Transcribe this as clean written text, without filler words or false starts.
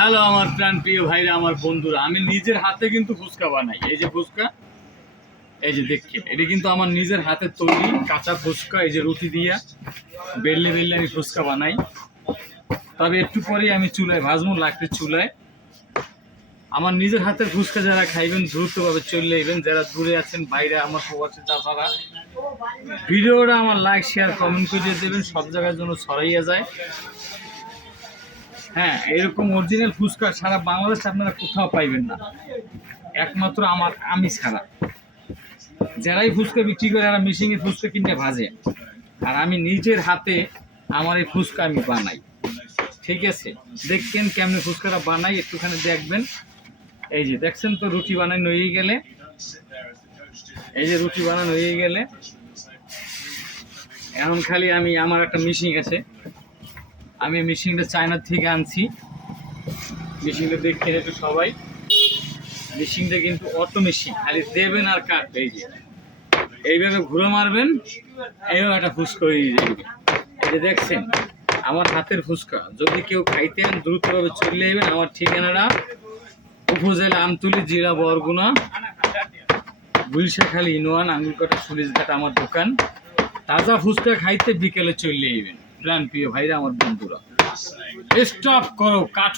Hello আমার প্রাণ প্রিয় ভাইরা, আমার বন্ধুরা, আমি নিজের হাতে কিন্তু ফুচকা বানাই। এই যে ফুচকা, এই যে দেখছেন, এটা কিন্তু আমার নিজের হাতে তৈরি কাঁচা ফুচকা। এই যে রুটি দিয়া বেললে বেললে আমি ফুচকা বানাই। তবে একটু পরেই আমি চুলায় ভাজবো, লাগতে চুলায়। আমার নিজের হাতের ফুচকা যারা খাইবেন দ্রুতভাবে চলে যাবেন। যারা দূরে আছেন বাইরে, আমার প্রবাসী চাচারা, ভিডিওটা আমার লাইক শেয়ার কমেন্ট করে দেবেন, সব জায়গার জন্য ছড়াইয়া যায়। হ্যাঁ, এরকম অরিজিনাল ফুচকা সারা বাংলাদেশে আপনারা কোথাও পাইবেন না, একমাত্র আমি ছাড়া। যারাই ফুচকা বিক্রি করে এরা মেশিনে ফুচকা কিনে ভাজে, আর আমি নিজের হাতে আমার এই ফুচকা আমি বানাই। ঠিক আছে, দেখবেন কেমনে ফুচকাটা বানাই, একটুখানি দেখবেন। এই যে দেখছেন তো, রুটি বানানো হয়ে গেলে, এই যে রুটি বানানো হয়ে গেলে এখন খালি আমি, আমার একটা মেশিন আছে, আমি মেশিনটা চায়নার থেকে আনছি। মেশিনটা দেখছেন একটু সবাই, মেশিনটা কিন্তু অটো মেশিন, খালি দেবেন আর কাটবে। এই যে এইভাবে ঘুরে মারবেন, এইভাবে একটা ফুচকা হয়ে যাবে। এই যে দেখছেন আমার হাতের ফুচকা। যদি কেউ খাইতেন দ্রুতভাবে চলে যাবেন। আমার ঠিকানাটা উপজেলা আমতলী, জেলা বরগুনা, গুলশাখালী, ইনোয়ান, আঙুলকাটা, সুলিশঘাট আমার দোকান। তাজা ফুচকা খাইতে বিকেলে চলে যাবেন। প্রাণ প্রিয় ভাইরা, আমার বন্ধুরা, স্টপ করো, কাট।